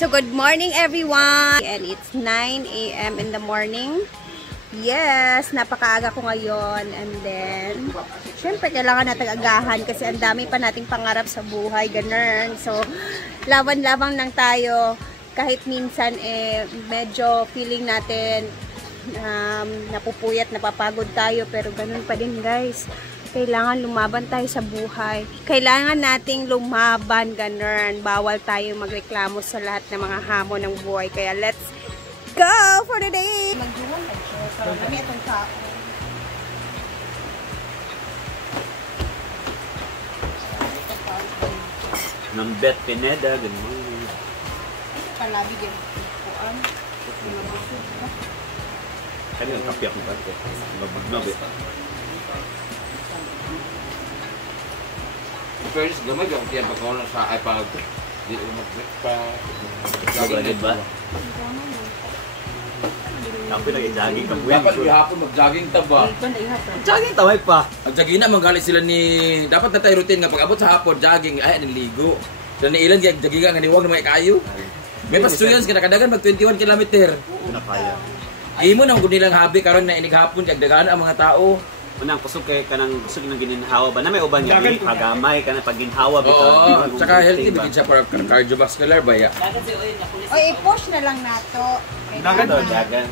So good morning everyone, and it's 9 a.m. in the morning. Yes, napakaaga ko ngayon, and then syempre kailangan natin agahan kasi ang dami pa nating pangarap sa buhay, ganun. So laban-laban lang tayo kahit minsan medyo feeling natin napupuyat, napapagod tayo, pero ganun pa din guys. Kailangan lumaban tayo sa buhay. Kailangan nating lumaban, ganun. Bawal tayo magreklamo sa lahat ng mga hamon ng buhay. Kaya let's go for the day! Magdiwan na siya. Parang kami itong tao. Ng Bet Pineda, ganun. Ito palabi din. Kuan. Kaya ang kapiyak mo ba? Mabagnabi. Pero gamay yung tiyan pag ako sa iPad, di mag-break pa. Jogging ba? Ako nag-jogging ka buwan. Dapat ihapon mag-jogging ta ba? Jogging taway pa. Mag-jogging na, magalit sila ni... Dapat na tayo routine nga, pag abot sa hapon, jogging, ay, niligo. Sila ni ilan, jogging nga, huwag na may kayo. May pa-students, kinakadagan mag 21 kilometer. Nakaya. Imo nang gud nilang habi karon na inighapon kay daghan ang mga tao. Unang kusog kay kanang kusog ng gininhawa ba na may uban nga pagamay kana pag ginhawa bitaw. Oo, tsaka healthy bigid siya para cardiovascular ba ya. Oy, i-push na lang nato. Dagan dagan.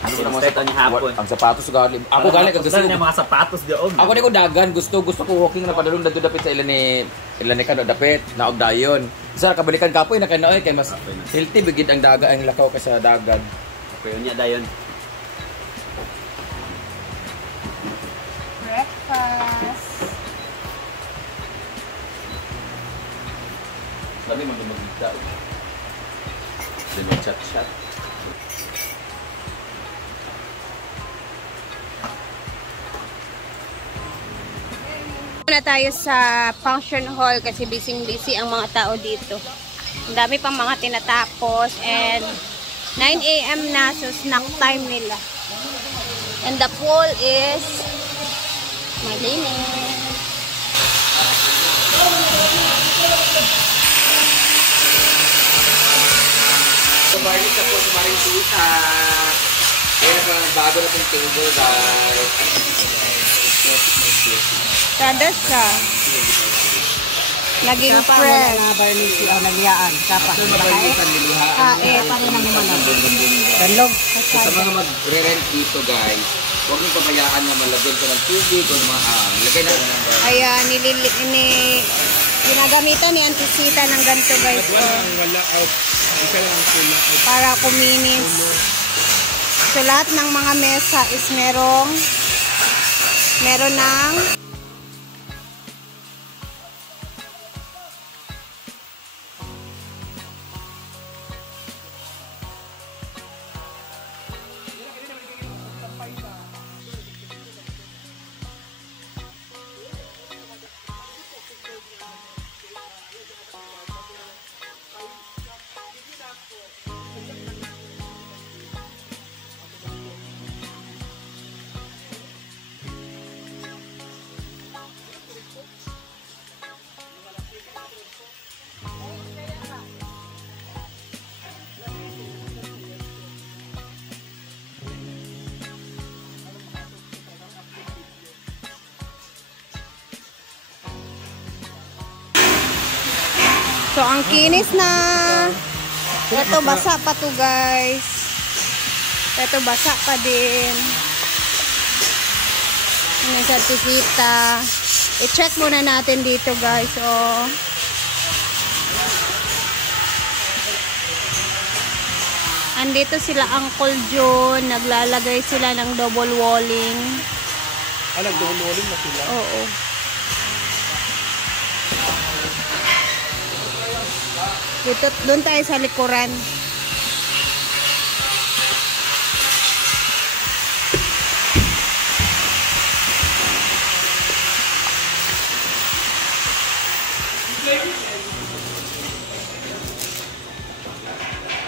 Ano mo sa ni hapon? Ang sapatos galing. Ako galing kag gusto mga sapatos diog. Ako di ko dagan, gusto ko walking na padulong dadto dapit sa ilan ni kano dapit naog dayon. Isa kabalikan kapoy na kanoy kay mas healthy bigid ang daga ang lakaw kaysa dagan. Okay unya dayon. Breakfast. Sabi magigda. Then chat. Na tayo sa function hall kasi busy ang mga tao dito. Ang dami pang mga tinatapos and 9 a.m. na, so snack time nila. And the pool is malinis. Kumarin ka po sa maring tuta. Kaya na bago na itong table guys. Kada siya. Naging fresh. Nagliyaan. Kapa. Paano nang naman. Kanlog. Sa mga magre-rent dito guys, huwag niyong pabayaan na malagyan ko ng tubig o lagay na. Ayan, ginagamitan ni Auntie Sita ng ganito guys. Wala out. Isa lang ang pula. Para kuminis. So lahat ng mga mesa is meron ng so ang kinis na. Ito basa pa to guys. Ito basa pa din. Ano sa tikita. I-check muna natin dito guys. So andito sila Uncle John. Naglalagay sila ng double walling. Double walling na sila? Oo. Dito, doon tayo sa likuran.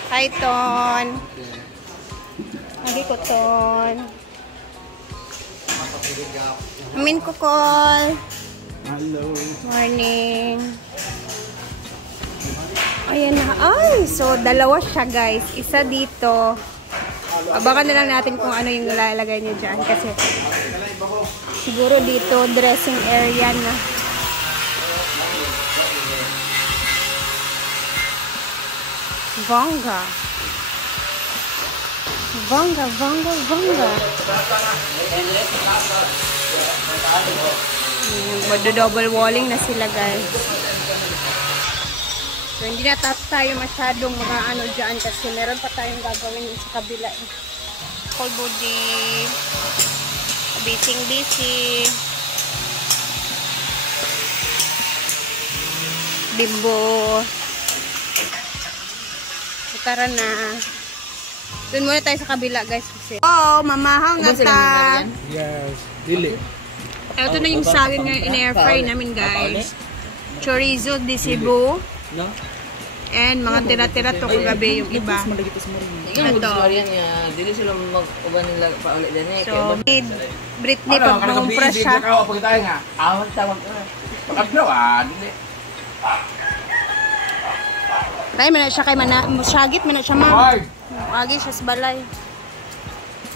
Hi, Ton. Lagi ko, Ton. Amin ko, call. Hello. Morning. Ayan na. Ay, so dalawa siya guys. Isa dito. Abangan na lang natin kung ano yung ilalagay niya dyan. Kasi siguro dito dressing area na. Bongga. Bongga, bongga, bongga. Magdo-double walling na sila guys. So, hindi na tayo masyadong mga ano dyan kasi meron pa tayong gagawin sa kabila. Full body. Busy. Bimbo. So, tara na. Doon muna tayo sa kabila guys. Kasi oh, mamahaw na ta. Yes. Dili. Ito na yung saging na in-air fry namin guys. Chorizo de Cebu. And mga tira-tira to kagabi yung iba. Ito. Dili sila mag-uban nila paulit din eh. So, Britney pag mangumpra siya. Awag tawag. Pagkaklaw dili. Kaya man na siya kay masyagit man na siya ma'am. Agi siya sa balay.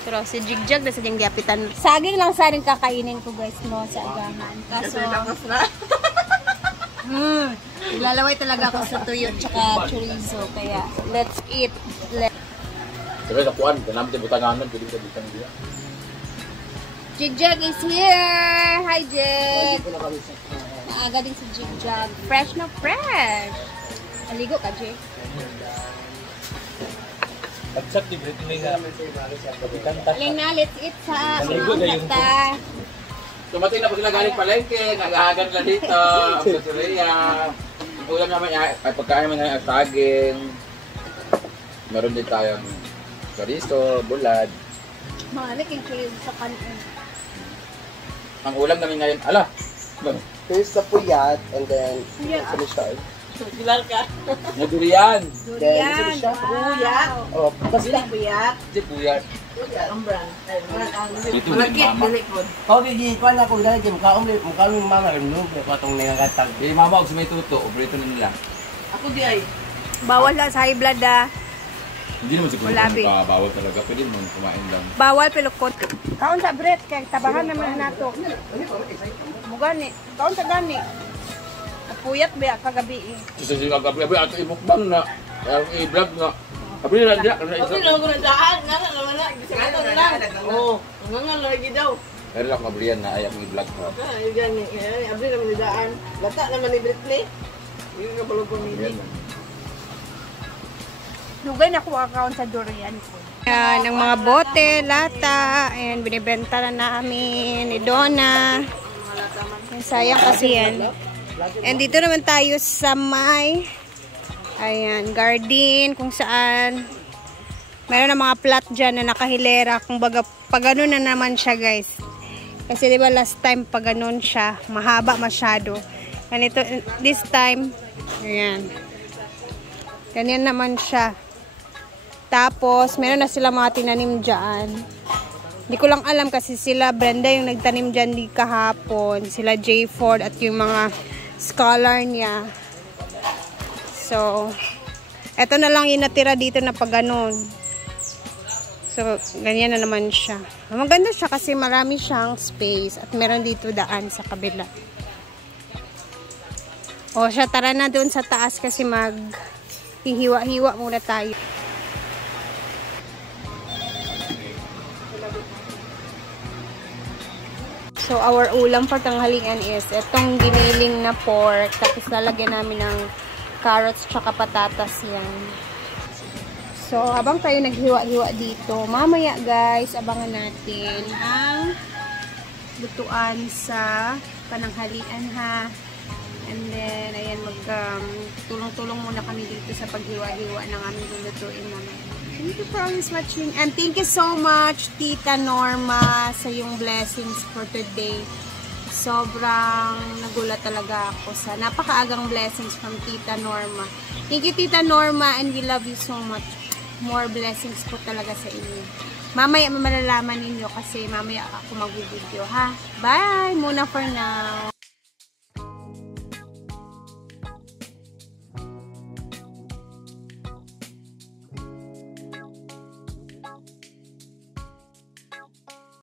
Pero si Jigjag na sa diyang giapitan. Saging lang sa rin kakainin ko guys no sa agahan. Kaso ilalaway talaga ako sa tuyo tsaka chorizo. Kaya let's eat. Pero sa kuwan, kanami sa butanganan, pwede sa bitang dia. Jigjag is here! Hi Jig! Naaga din si Jigjag. Fresh na fresh! Aligo ka Jig? Pagsak di Britney nga. Aling na, let's eat sa ta. Tumating na po sila galing palengke, nag-ahagan na dito, ang sasureya. Ang ulam naman ay pagkain naman ay saging. Meron din tayong chorizo, bulad. Mahalik yung chorizo sa kanin. Ang ulam namin ngayon, Here's the puyat and then finish siya. Pilar ka. Nagdurian. Durian! Buyat. Oh, basta. Buyat. Di buyat. Ang brand. Ito Malagkit, mama. dili po. Kau gigi ko na ko dali mukha mo mama no patong nangatag. Di mama og sumay tuto, operito na nila. Ako di ay. Bawal lang sa high blood ah. Hindi naman siguro Wala, kung bawal talaga. Pwede mo kumain lang. Bawal pilukot. Kaon sa bread kay tabahan naman nato. Mugani. Kaon sa gani. Puyat ba kagabi eh. Kasi sila gabi ato imukbang na i-vlog na. Abi na dia na Ako isa. na ko na daan, nga naman na, bisagano na lang. Oo, nga lagi daw. Pero lang mabriyan na ay akong i-vlog mo. Ay gani, abri naman ni daan. Bata naman ni Britney. Yung nga pala pumili. Lugay na ko account sa durian ko. Yan, ang mga bote, lata, and binibenta na namin ni Donna. Sayang kasi yan. And dito naman tayo sa may garden kung saan meron na mga plot dyan na nakahilera. Kung baga, pag ganun na naman siya guys. Kasi diba last time pag ganun siya, mahaba masyado. Ganito, this time, ayan. Ganyan naman siya. Tapos, meron na sila mga tinanim dyan. Hindi ko lang alam kasi sila Brenda yung nagtanim dyan di kahapon. Sila J. Ford at yung mga scholar niya. So, eto na lang yung natira dito na pag ganun. So, ganyan na naman siya. Maganda siya kasi marami siyang space at meron dito daan sa kabila. O siya, tara na doon sa taas kasi hihiwa-hiwa muna tayo. So, our ulam for tanghalian is itong giniling na pork. Tapos lalagyan namin ng carrots tsaka patatas yan. So, habang tayo naghiwa-hiwa dito, mamaya guys, abangan natin ang lutuan sa pananghalian ha. And then, ayan, tulong-tulong muna kami dito sa paghiwa-hiwa ng aming lulutuin namin. Thank you for always watching. And thank you so much, Tita Norma, sa yung blessings for today. Sobrang nagulat talaga ako sa napakaagang blessings from Tita Norma. Thank you, Tita Norma, and we love you so much. More blessings po talaga sa inyo. Mamaya malalaman ninyo kasi mamaya ako mag-video ha. Bye! Muna for now.